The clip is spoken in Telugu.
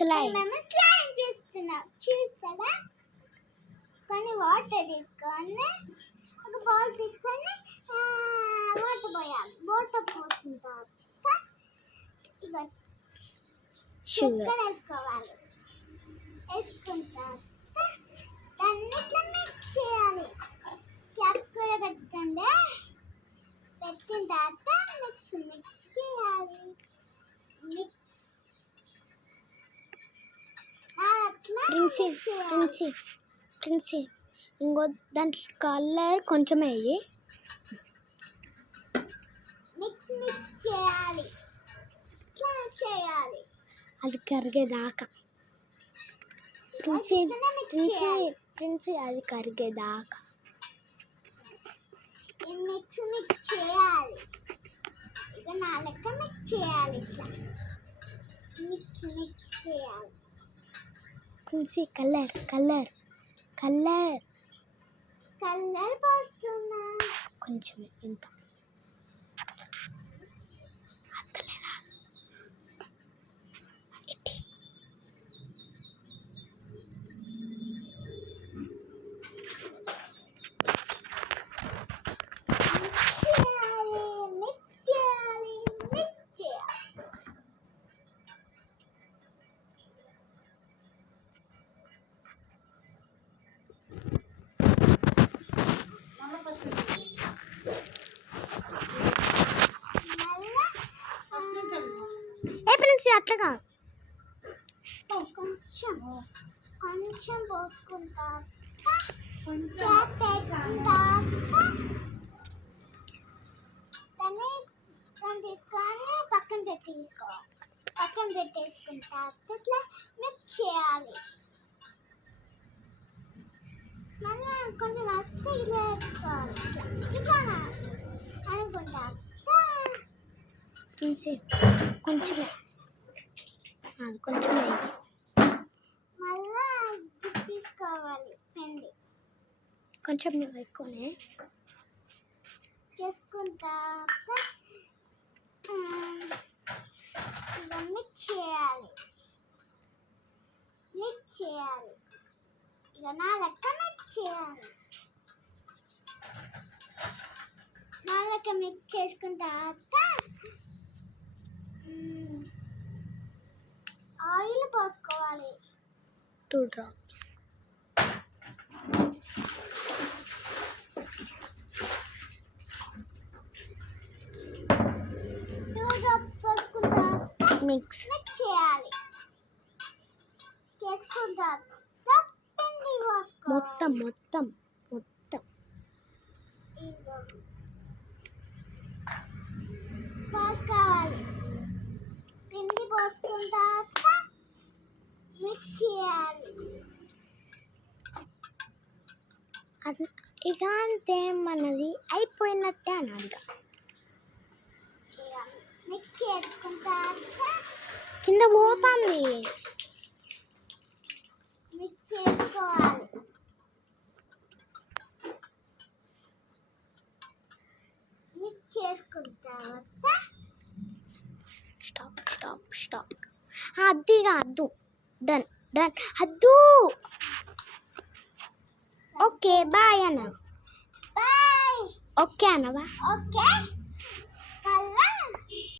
స్లైమ్ చేస్తున్నాం చూస్తారా. కొన్ని వాటర్ తీసుకొని ఒక బౌల్ తీసుకొని వాటర్ పోయాలి. వాటర్ పోసిన తర్వాత ఇక షుగర్ వేసుకోవాలి. వేసుకున్న తర్వాత దాన్ని ఇట్లా మిక్స్ చేయాలి. క్యాప్ కూడా పెట్టండి. పెట్టిన తర్వాత మిక్స్ చేయాలి. ప్రిన్సీ ఇంకో దాంట్లో కలర్ కొంచెం వేయి. మిక్స్ చేయాలి. చేయాలి అది కరిగేదాకా. ప్రిన్సీ అది కరిగేదాకా మిక్స్ చేయాలి. ఇక నా లెక్క మిక్స్ చేయాలి. ఇట్లా మిక్స్ చేయాలి. ప్రిన్సీ కలర్ పోస్తున్నా. కొంచెం ఇంత అట్లా కొంచెం పోసుకుంటా. దాన్ని తీసుకొని పక్కన పెట్టేసుకోవాలి. పక్కన పెట్టేసుకుంటా ఇట్లా మిక్స్ చేయాలి. మళ్ళీ కొంచెం వస్తే ఇలా వేసుకోవాలి. ఇట్లా అనుకుంటా. కొంచెం మళ్ళా తీసుకోవాలి. పిండి కొంచెం నువ్వు ఎక్కువనే చేసుకుంటా. మిక్స్ చేయాలి. ఇక నా లెక్క మిక్స్ చేయాలి. నా లెక్క మిక్స్ చేసుకుంటా. ఆయిల్ పోసుకోవాలి. 2 drops. పోసుకుంటా. మిక్స్ చేయాలి. చేసుకుంటా పిండి మొత్తం పోసుకోవాలి. పిండి పోసుకుంటా మిక్స్ చేయాలి. అది ఇక అంతే, మనది అయిపోయినట్టే అనాలి. మిక్స్ చేసుకుంటా కింద పోతుంది. మిక్స్ చేసుకోవాలి. మిక్స్ చేసుకుంటా. స్టాప్. అద్దిగా అద్దు. డన్ అద్దు. ఓకే బాయ్ అన్న. బాయ్. ఓకే అన్నవా? ఓకే.